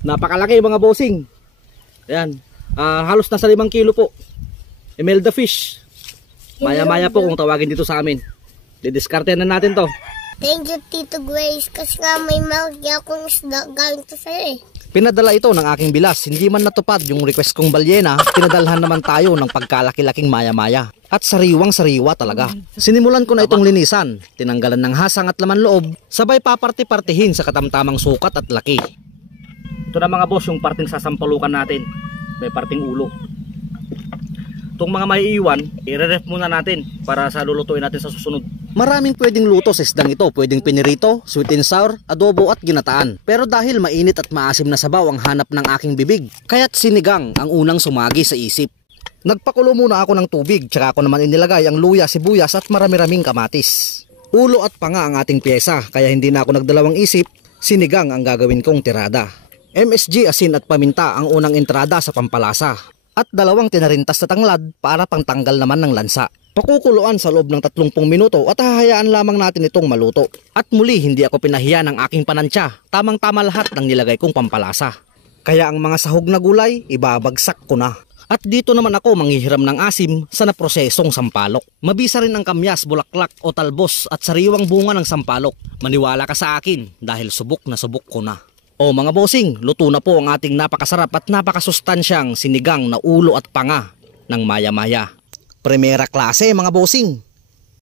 Napakalaki mga bossing. Ayan. Halos nasa 5 kilo po. Imelda fish. Maya-maya po kung tawagin dito sa amin. Didiskarte na natin to. Thank you, Tito Grace. Kasi nga may malagya akong isda galing to sa'yo eh. Pinadala ito ng aking bilas. Hindi man natupad yung request kong balyena, pinadalhan naman tayo ng pagkalaki-laking maya-maya. At sariwang-sariwa talaga. Sinimulan ko na itong linisan. Tinanggalan ng hasang at laman loob. Sabay paparti-partihin sa katamtamang sukat at laki. Ito na mga boss yung parting sasampalukan natin. May parting ulo. Itong mga maiiwan, i-ref muna natin para sa lulutuin natin sa susunod. Maraming pwedeng luto sa isdang ito. Pwedeng pinirito, sweet and sour, adobo at ginataan. Pero dahil mainit at maasim na sabaw ang hanap ng aking bibig, kaya't sinigang ang unang sumagi sa isip. Nagpakulo muna ako ng tubig, tsaka ako naman inilagay ang luya, sibuyas at marami-raming kamatis. Ulo at panga ang ating pyesa, kaya hindi na ako nagdalawang isip, sinigang ang gagawin kong tirada. MSG, asin at paminta ang unang entrada sa pampalasa. At 2 tinarintas na tanglad para pangtanggal naman ng lansa. Pakukuluan sa loob ng 30 minuto at hahayaan lamang natin itong maluto. At muli hindi ako pinahiya ng aking panansya. Tamang-tama lahat ng nilagay kong pampalasa. Kaya ang mga sahog na gulay, ibabagsak ko na. At dito naman ako manghihiram ng asim sa naprosesong sampalok. Mabisa rin ang kamyas, bulaklak o talbos at sariwang bunga ng sampalok. Maniwala ka sa akin dahil subok na subok ko na. O mga bossing, luto na po ang ating napakasarap at napakasustansyang sinigang na ulo at panga ng maya-maya. Primera klase mga bossing.